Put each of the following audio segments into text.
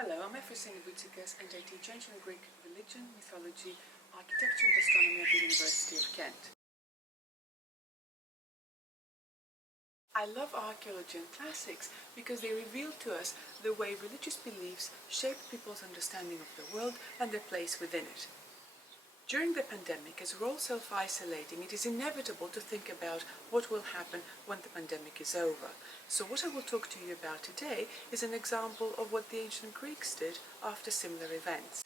Hello, I'm Efrosyni Boutsikas and I teach ancient Greek religion, mythology, architecture and astronomy at the University of Kent. I love archaeology and classics because they reveal to us the way religious beliefs shaped people's understanding of the world and their place within it. During the pandemic, as we're all self-isolating, it is inevitable to think about what will happen when the pandemic is over. So what I will talk to you about today is an example of what the ancient Greeks did after similar events.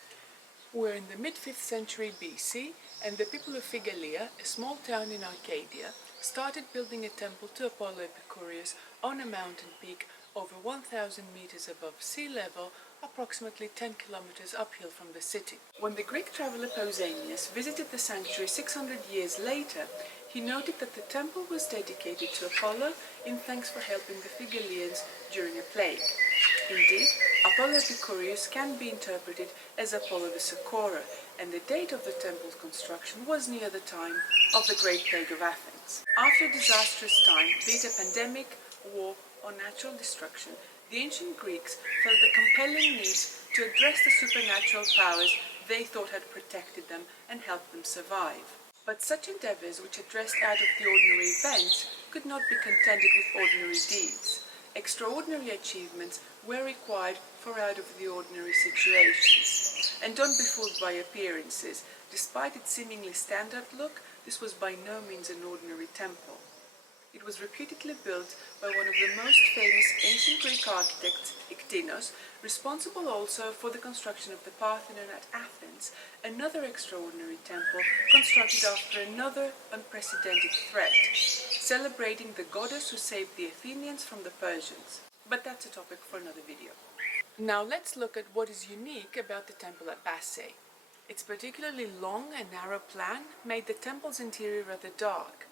We're in the mid-5th century BC, and the people of Figalia, a small town in Arcadia, started building a temple to Apollo Epikourios on a mountain peak over 1,000 meters above sea level, approximately 10 kilometers uphill from the city. When the Greek traveler Pausanias visited the sanctuary 600 years later, he noted that the temple was dedicated to Apollo in thanks for helping the Figalians during a plague. Indeed, Apollo Epikourios can be interpreted as Apollo the Succorer, and the date of the temple's construction was near the time of the Great Plague of Athens. After a disastrous time, be it a pandemic, war, or natural destruction, the ancient Greeks felt the compelling need to address the supernatural powers they thought had protected them and helped them survive. But such endeavors, which addressed out-of-the-ordinary events, could not be contended with ordinary deeds. Extraordinary achievements were required for out-of-the-ordinary situations. And don't be fooled by appearances. Despite its seemingly standard look, this was by no means an ordinary temple. It was reputedly built by one of the most famous ancient Greek architects, Epikourios, responsible also for the construction of the Parthenon at Athens, another extraordinary temple constructed after another unprecedented threat, celebrating the goddess who saved the Athenians from the Persians. But that's a topic for another video. Now let's look at what is unique about the temple at Bassae. Its particularly long and narrow plan made the temple's interior rather dark.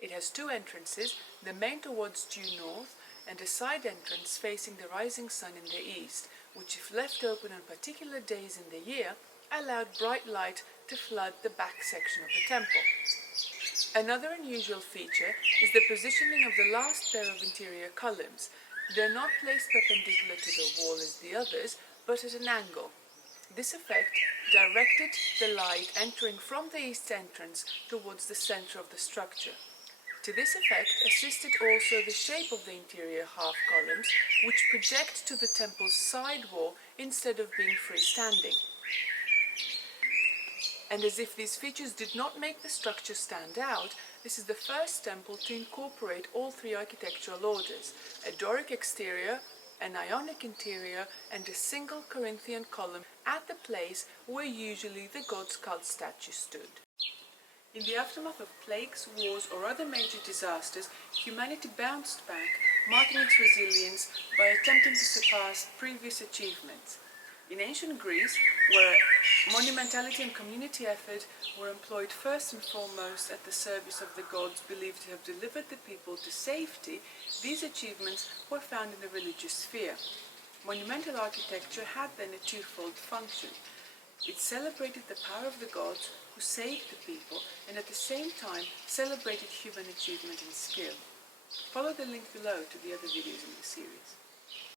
It has two entrances, the main towards due north and a side entrance facing the rising sun in the east, which if left open on particular days in the year, allowed bright light to flood the back section of the temple. Another unusual feature is the positioning of the last pair of interior columns. They're not placed perpendicular to the wall as the others, but at an angle. This effect directed the light entering from the east entrance towards the center of the structure. To this effect assisted also the shape of the interior half columns, which project to the temple's side wall instead of being freestanding. And as if these features did not make the structure stand out, this is the first temple to incorporate all three architectural orders: a Doric exterior, an Ionic interior, and a single Corinthian column at the place where usually the god's cult statue stood. In the aftermath of plagues, wars, or other major disasters, humanity bounced back, marking its resilience by attempting to surpass previous achievements. In ancient Greece, where monumentality and community effort were employed first and foremost at the service of the gods believed to have delivered the people to safety, these achievements were found in the religious sphere. Monumental architecture had then a twofold function. It celebrated the power of the gods who saved the people and at the same time celebrated human achievement and skill. Follow the link below to the other videos in the series.